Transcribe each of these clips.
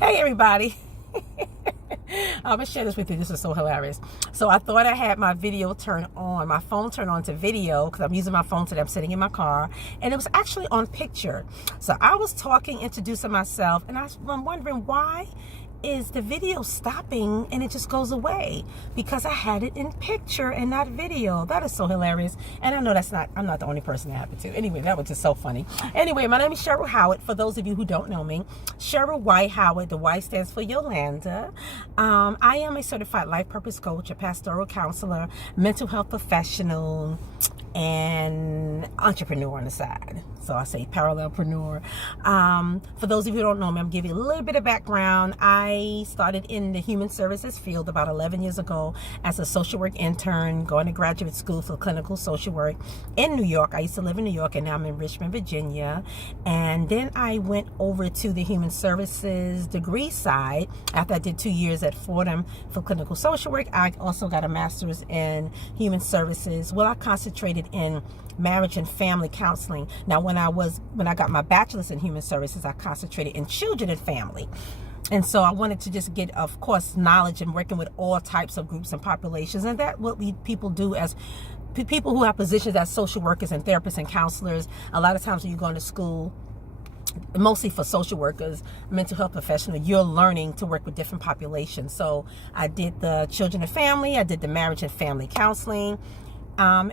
Hey everybody. I'm gonna share this with you. This is so hilarious. So I thought I had my video turned on, my phone turned on to video, because I'm using my phone today. I'm sitting in my car, and it was actually on picture. So I was talking, introducing myself, and I'm wondering, why is the video stopping and it just goes away? Because I had it in picture and not video. That is so hilarious. And I know I'm not the only person that happened to. Anyway, that was just so funny. Anyway, my name is Howard. For those of you who don't know me, Cheryl Y. Howard. The Y stands for Yolanda. I am a certified life purpose coach, a pastoral counselor, mental health professional, and entrepreneur on the side. So I say parallelpreneur. For those of you who don't know me, I'm giving you a little bit of background. I started in the human services field about 11 years ago as a social work intern, going to graduate school for clinical social work in New York. I used to live in New York, and now I'm in Richmond, Virginia. And then I went over to the human services degree side after I did 2 years at Fordham for clinical social work. I also got a master's in human services. Well, I concentrated in marriage and family counseling. Now, when I got my bachelor's in human services, I concentrated in children and family. And so I wanted to just get, of course, knowledge and working with all types of groups and populations. And that's what people do as people who have positions as social workers and therapists and counselors. A lot of times when you go into school, mostly for social workers, mental health professional, you're learning to work with different populations. So I did the children and family, I did the marriage and family counseling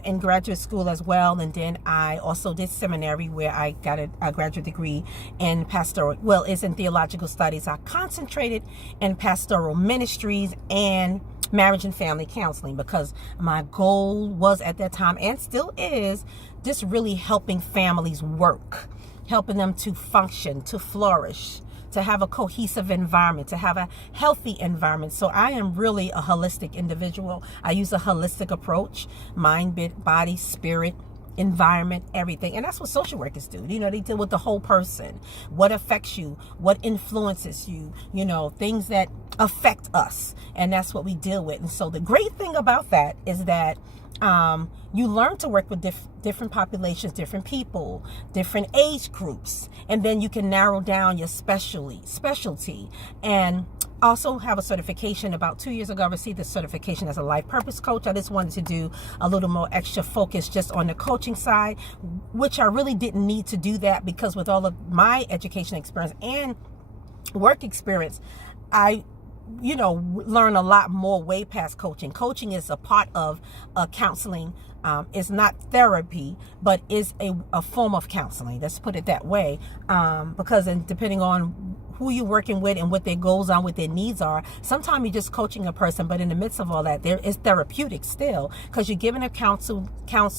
in graduate school as well. And then I also did seminary, where I got a graduate degree in it's in theological studies. I concentrated in pastoral ministries and marriage and family counseling, because my goal was at that time, and still is, just really helping families work, helping them to function, to flourish, to have a cohesive environment, to have a healthy environment. So I am really a holistic individual. I use a holistic approach: mind, body, spirit, environment, everything. And that's what social workers do. They deal with the whole person. What affects you, what influences you, things that affect us. And that's what we deal with. And so the great thing about that is that you learn to work with different populations, different people, different age groups, and then you can narrow down your specialty. And also have a certification. About 2 years ago, I received a certification as a life purpose coach. I just wanted to do a little more extra focus just on the coaching side, which I really didn't need to do that, because with all of my education experience and work experience, I learn a lot more way past coaching. Coaching is a part of counseling. It's not therapy, but is a form of counseling. Let's put it that way. Because depending on who you're working with and what their goals are, what their needs are, sometimes you're just coaching a person, but in the midst of all that, there is therapeutic still, because you're giving them counsel,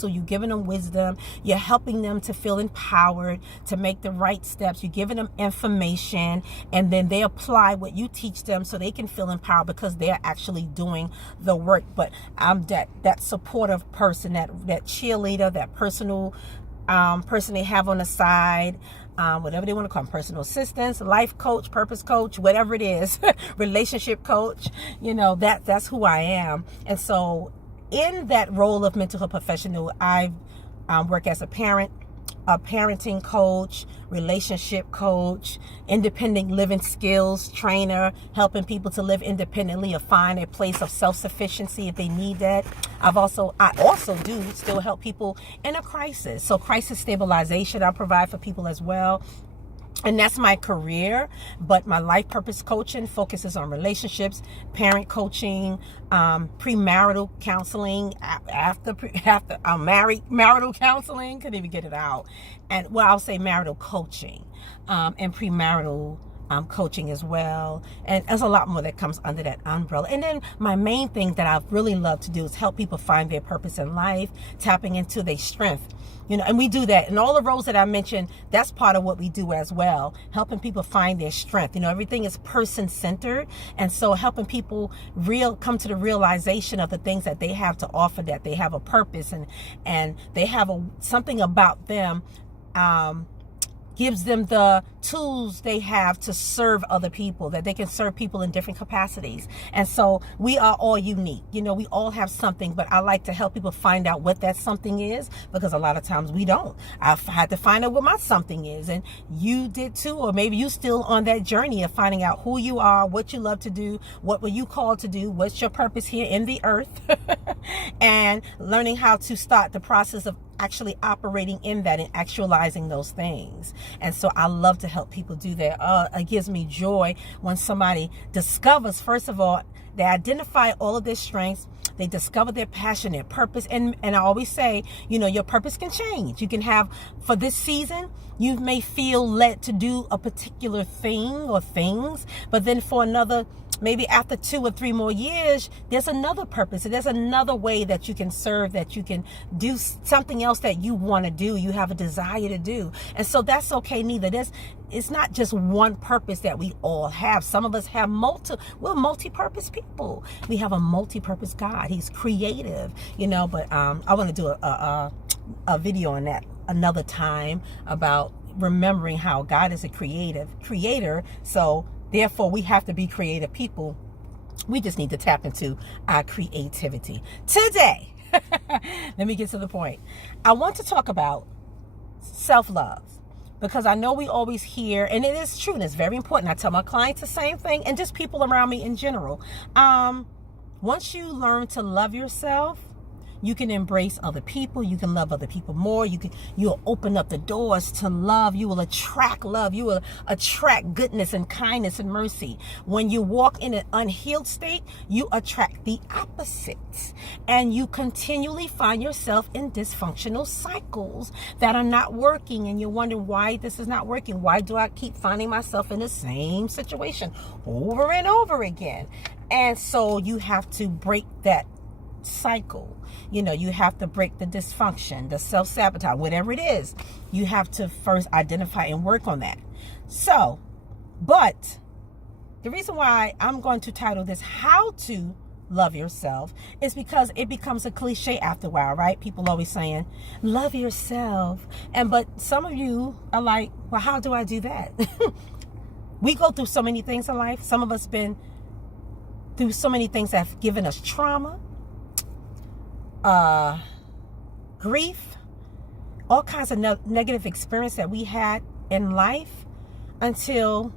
you're giving them wisdom, you're helping them to feel empowered, to make the right steps, you're giving them information, and then they apply what you teach them so they can feel empowered, because they're actually doing the work. But I'm that supportive person, that cheerleader, that personal person they have on the side, whatever they want to call them, personal assistants, life coach, purpose coach, whatever it is, relationship coach, that's who I am. And so in that role of mental health professional, I work as a parent, a parenting coach, relationship coach, independent living skills trainer, helping people to live independently or find a place of self-sufficiency if they need that. I also do still help people in a crisis. So crisis stabilization I provide for people as well. And that's my career, but my life purpose coaching focuses on relationships, parent coaching, premarital counseling, after I'm married, marital counseling, couldn't even get it out. And I'll say marital coaching, and premarital coaching as well. And there's a lot more that comes under that umbrella. And then my main thing that I really love to do is help people find their purpose in life, tapping into their strength. And we do that. And all the roles that I mentioned, that's part of what we do as well, helping people find their strength. Everything is person-centered. And so helping people come to the realization of the things that they have to offer, that they have a purpose and they have something about them gives them the tools they have to serve other people, that they can serve people in different capacities. And so we are all unique. You know, we all have something, but I like to help people find out what that something is, because a lot of times we don't. I've had to find out what my something is, and you did too, or maybe you still on that journey of finding out who you are, what you love to do, what were you called to do, what's your purpose here in the earth, and learning how to start the process of actually operating in that and actualizing those things. And so I love to help people do that. It gives me joy when somebody discovers, first of all, they identify all of their strengths, they discover their passion, their purpose. And I always say, you know, your purpose can change. You can have, for this season, you may feel led to do a particular thing or things, but then for another, maybe after 2 or 3 more years, there's another purpose. There's another way that you can serve, that you can do something else that you want to do, you have a desire to do. And so that's okay neither. It's not just one purpose that we all have. Some of us have we're multi-purpose people. We have a multi-purpose God. He's creative, you know, but I want to do a video on that another time, about remembering how God is a creator. So therefore, we have to be creative people. We just need to tap into our creativity. Today, let me get to the point. I want to talk about self-love, because I know we always hear, and it is true, and it's very important. I tell my clients the same thing, and just people around me in general. Once you learn to love yourself, you can embrace other people. You can love other people more. You'll open up the doors to love. You will attract love. You will attract goodness and kindness and mercy. When you walk in an unhealed state, you attract the opposite. And you continually find yourself in dysfunctional cycles that are not working. And you're wondering why this is not working. Why do I keep finding myself in the same situation over and over again? And so you have to break that cycle. You know, you have to break the dysfunction, the self-sabotage, whatever it is. You have to first identify and work on that. So, but the reason why I'm going to title this How to Love Yourself is because it becomes a cliche after a while, right? People always saying, love yourself. But some of you are like, well, how do I do that? We go through so many things in life. Some of us been through so many things that have given us trauma, grief, all kinds of negative experience that we had in life, until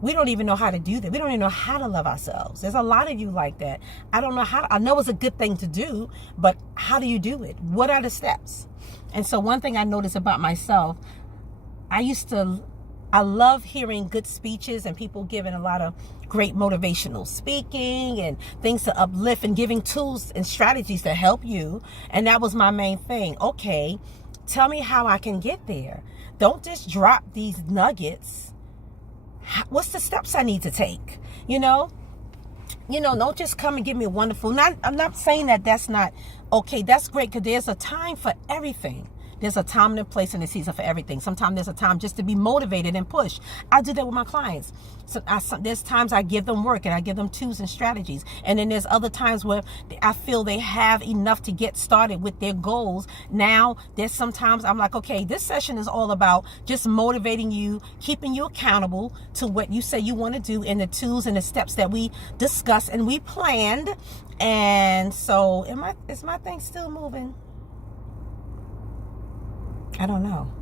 we don't even know how to do that. We don't even know how to love ourselves. There's a lot of you like that. I don't know how. I know it's a good thing to do, but how do you do it? What are the steps? And so one thing I noticed about myself, I love hearing good speeches and people giving a lot of great motivational speaking and things to uplift and giving tools and strategies to help you. And that was my main thing. Okay, tell me how I can get there. Don't just drop these nuggets. What's the steps I need to take? You know, don't just come and give me a wonderful. I'm not saying that that's not okay. That's great, because there's a time for everything. There's a time and a place and a season for everything. Sometimes there's a time just to be motivated and push. I do that with my clients. So there's times I give them work and I give them tools and strategies. And then there's other times where I feel they have enough to get started with their goals. Now, there's sometimes I'm like, okay, this session is all about just motivating you, keeping you accountable to what you say you want to do, and the tools and the steps that we discussed and we planned. And so is my thing still moving? I don't know.